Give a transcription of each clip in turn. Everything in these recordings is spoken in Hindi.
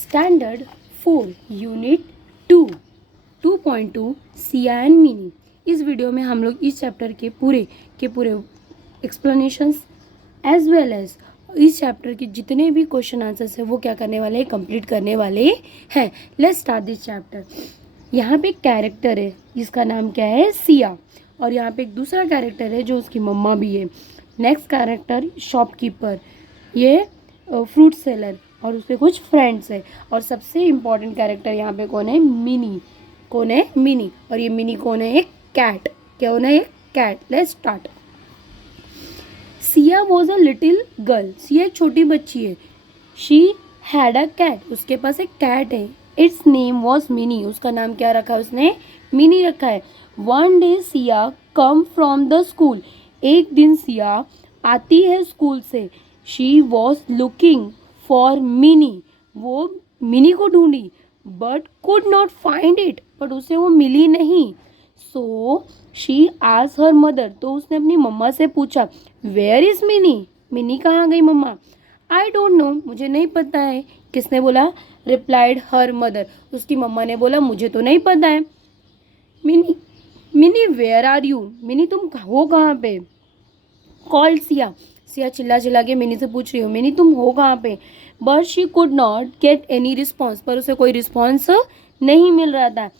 Standard 4 unit 2 2.2 Siya and mini. इस वीडियो में हम लोग इस चैप्टर के पूरे एक्सप्लेनेशंस एज वेल एज इस चैप्टर के जितने भी क्वेश्चन आंसर्स है वो क्या करने वाले हैं, कंप्लीट करने वाले हैं। Let's start this chapter. यहाँ पे एक कैरेक्टर है जिसका नाम क्या है, सिया, और यहाँ पे एक दूसरा कैरेक्टर है जो उसकी मम्मा भी है। नेक्स्ट कैरेक्टर शॉपकीपर, ये फ्रूट सेलर, और उसके कुछ फ्रेंड्स है। और सबसे इम्पॉर्टेंट कैरेक्टर यहाँ पे कौन है, मिनी। कौन है, मिनी। और ये मिनी कौन है, एक कैट। कौन है, एक cat. Let's start. Siya was a little girl, Siya एक छोटी बच्ची है। शी हैड अ कैट, उसके पास एक कैट है। इट्स नेम वॉज मिनी, उसका नाम क्या रखा है उसने, मिनी रखा है। One day Siya come from the school, एक दिन सिया आती है स्कूल से। She was looking for mini, वो मिनी को ढूंढी, but could not find it, but उसे वो मिली नहीं। सो शी आज हर मदर, तो उसने अपनी मम्मा से पूछा, वेयर इज मिनी, मिनी कहाँ गई मम्मा। आई डोंट नो, मुझे नहीं पता है। किसने बोला, रिप्लाइड हर मदर, उसकी मम्मा ने बोला मुझे तो नहीं पता है। Mini Mini where are you, Mini तुम हो कहाँ पे। कॉल्ड सिया, सिया चिल्ला चिल्ला के मिनी से पूछ रही हो, मिनी तुम हो कहाँ पे। But she could not get any response, पर उसे कोई रिस्पॉन्स नहीं मिल रहा था।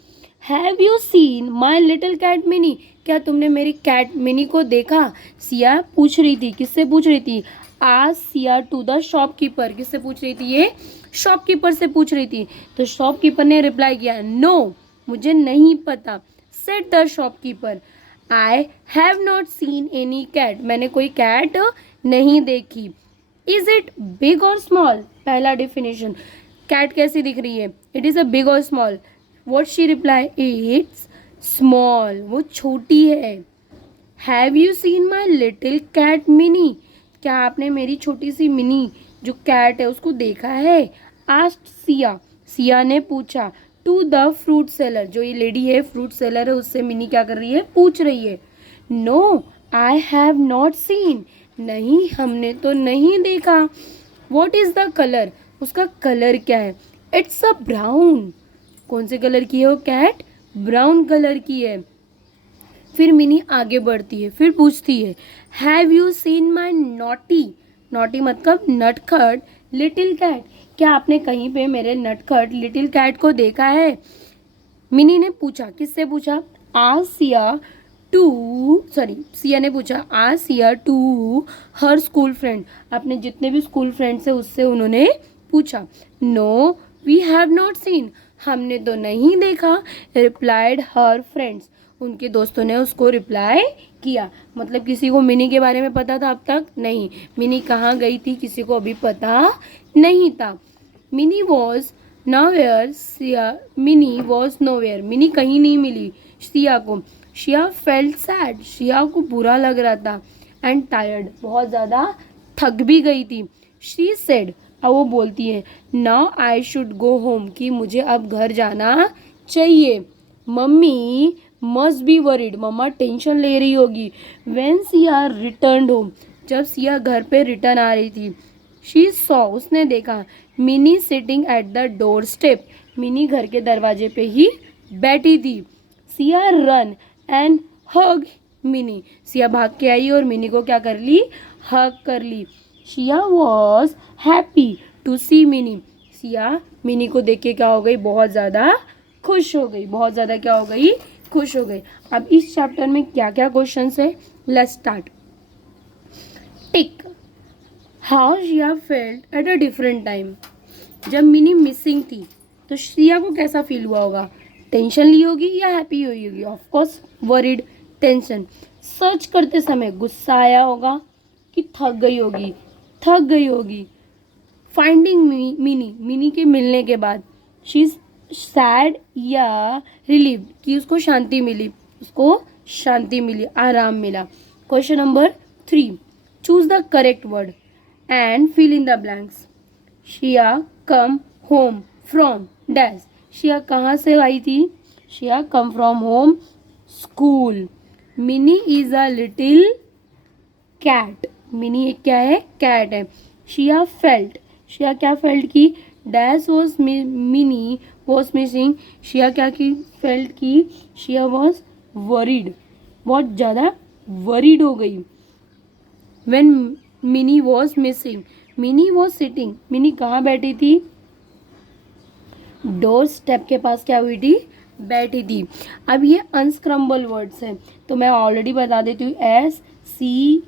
Have you seen my little cat Mini, क्या तुमने मेरी कैट मिनी को देखा। सिया पूछ रही थी, किससे पूछ रही थी, आज सिया टू द शॉपकीपर, किससे पूछ रही थी, ये शॉपकीपर से पूछ रही थी। तो शॉपकीपर ने रिप्लाई किया, नो, मुझे नहीं पता। Said the shopkeeper, I have not seen any cat, मैंने कोई कैट नहीं देखी। Is it big or small, पहला डेफिनेशन, कैट कैसी दिख रही है, it is a big or small. What she reply, it's small, वो छोटी है। Have you seen my little cat Mini, क्या आपने मेरी छोटी सी मिनी जो कैट है उसको देखा है। आस्क्ड सिया, सिया ने पूछा। टू द फ्रूट सेलर, जो ये लेडी है फ्रूट सेलर है उससे मिनी क्या कर रही है, पूछ रही है। No I have not seen, नहीं हमने तो नहीं देखा। वॉट इज द कलर, उसका कलर क्या है। इट्स अ ब्राउन, कौन से कलर की है वो कैट, ब्राउन कलर की है। फिर मिनी आगे बढ़ती है, फिर पूछती है, have you seen my naughty, naughty मतलब नटखट लिटिल कैट, क्या आपने कहीं पे मेरे नटखट लिटिल कैट को देखा है। मिनी ने पूछा, किससे पूछा, आज सिया सिया ने पूछा, आज Siya to her school friend, अपने जितने भी स्कूल फ्रेंड्स है उससे उन्होंने पूछा। No we have not seen, हमने तो नहीं देखा। रिप्लाइड हर फ्रेंड्स, उनके दोस्तों ने उसको रिप्लाई किया। मतलब किसी को मिनी के बारे में पता था अब तक नहीं, मिनी कहाँ गई थी किसी को अभी पता नहीं था। Mini was nowhere, Siya mini was nowhere, mini कहीं नहीं मिली सिया को। शिया फेल्ट सैड, शिया को बुरा लग रहा था। एंड टायर्ड, बहुत ज़्यादा थक भी गई थी। शी सेड, अब वो बोलती है, now I should go home, कि मुझे अब घर जाना चाहिए। मम्मी मस्ट बी वरीड, मम्मा टेंशन ले रही होगी। व्हेन सिया रिटर्न होम, जब सिया घर पे रिटर्न आ रही थी। शी सॉ, उसने देखा, mini sitting at the door step, mini घर के दरवाजे पे ही बैठी थी। Siya run and hug mini, Siya भाग के आई और मिनी को क्या कर ली, हग कर ली। Siya was happy to see Mini, Siya Mini को देख के क्या हो गई, बहुत ज़्यादा खुश हो गई, बहुत ज़्यादा क्या हो गई, खुश हो गई। अब इस चैप्टर में क्या क्या क्वेश्चंस है, let's start. Tick, how Shiya felt at a different time, जब मिनी मिसिंग थी तो श्रिया को कैसा फील हुआ होगा, टेंशन ली होगी या हैप्पी हुई होगी, ऑफकोर्स वरीड, टेंशन। सर्च करते समय गुस्सा आया होगा कि थक गई होगी, थक गई होगी। फाइंडिंग मिनी, मिनी के मिलने के बाद शी सैड या रिलीव्ड, कि उसको शांति मिली, उसको शांति मिली, आराम मिला। Question number 3, choose the correct word and fill in the blanks. Siya come home from dash, Siya कहाँ से आई थी, Siya come from home school. Mini is a little cat, Mini एक क्या है, कैट है। शिया फेल्ट, शिया क्या फेल्ट की, dash was Mini was missing, Siya क्या की फेल्ट की, शिया वॉज वरीड, बहुत ज़्यादा वरीड हो गई। When mini was missing, mini was sitting, mini कहाँ बैठी थी, डोर स्टेप के पास क्या हुई थी, बैठी थी। अब ये अनस्क्रम्बल वर्ड्स हैं तो मैं ऑलरेडी बता देती हूँ, SCHOOL,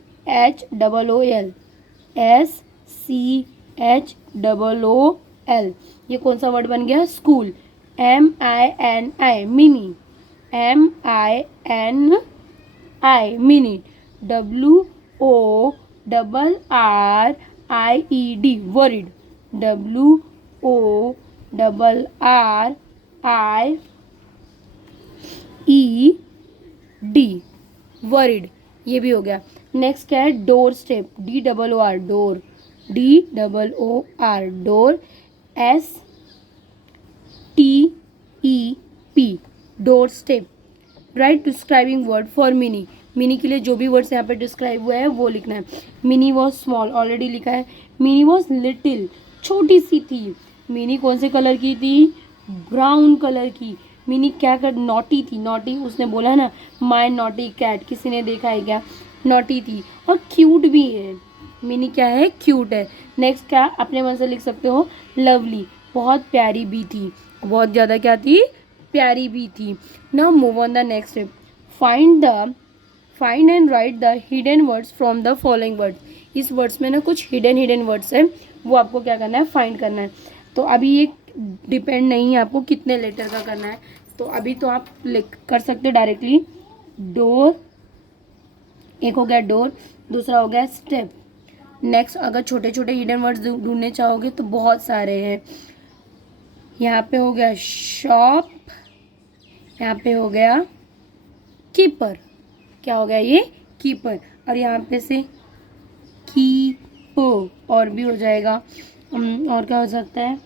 SCHOOL, ये कौन सा वर्ड बन गया, school. MINI, mini, MINI, mini. WORRIED, worried, WORRIED, worried, ये भी हो गया। नेक्स्ट क्या है, door step, DOOR, door, DOOR, door, STEP, door step. Right describing word for mini, mini के लिए जो भी वर्ड्स यहाँ पे डिस्क्राइब हुआ है वो लिखना है। मिनी वॉज स्मॉल, ऑलरेडी लिखा है। मिनी वॉज लिटिल, छोटी सी थी। मिनी कौन से कलर की थी, ब्राउन कलर की। मिनी क्या कर, नॉटी थी, नॉटी उसने बोला है ना, माय नॉटी कैट, किसी ने देखा है क्या, नॉटी थी। और क्यूट भी है, मिनी क्या है, क्यूट है। नेक्स्ट क्या अपने मन से लिख सकते हो, लवली, बहुत प्यारी भी थी, बहुत ज़्यादा क्या थी, प्यारी भी थी। Now move on the next step, find and right the hidden words from the following words. इस वर्ड्स में ना कुछ हिडन वर्ड्स हैं, वो आपको क्या करना है, फाइंड करना है। तो अभी ये डिपेंड नहीं है आपको कितने लेटर का करना है, तो अभी तो आप लिख कर सकते हो डायरेक्टली। डोर, एक हो गया डोर, दूसरा हो गया स्टेप। नेक्स्ट अगर छोटे छोटे हिडन वर्ड्स ढूंढने चाहोगे तो बहुत सारे हैं। यहाँ पे हो गया शॉप, यहाँ पे हो गया कीपर, क्या हो गया ये, कीपर। और यहाँ पे से कीपो, और भी हो जाएगा। और क्या हो सकता है,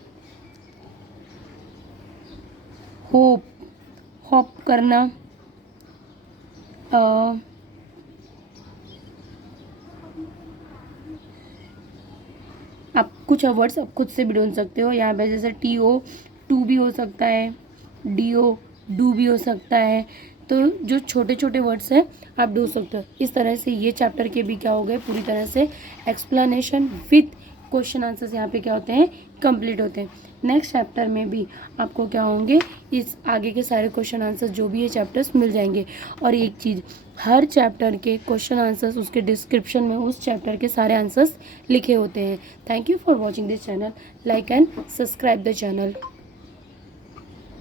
होप, होप करना। आप कुछ वर्ड्स आप खुद से भी ढूंढ सकते हो। यहाँ पे जैसे TO, टू भी हो सकता है, DO, डू भी हो सकता है। तो जो छोटे छोटे वर्ड्स हैं आप ढूंढ सकते हो। इस तरह से ये चैप्टर के भी क्या हो गए, पूरी तरह से एक्सप्लेनेशन विथ क्वेश्चन आंसर्स यहाँ पे क्या होते हैं, कंप्लीट होते हैं। नेक्स्ट चैप्टर में भी आपको क्या होंगे, इस आगे के सारे क्वेश्चन आंसर्स जो भी ये चैप्टर्स मिल जाएंगे। और एक चीज़, हर चैप्टर के क्वेश्चन आंसर्स उसके डिस्क्रिप्शन में उस चैप्टर के सारे आंसर्स लिखे होते हैं। Thank you for watching this channel, like and subscribe the channel.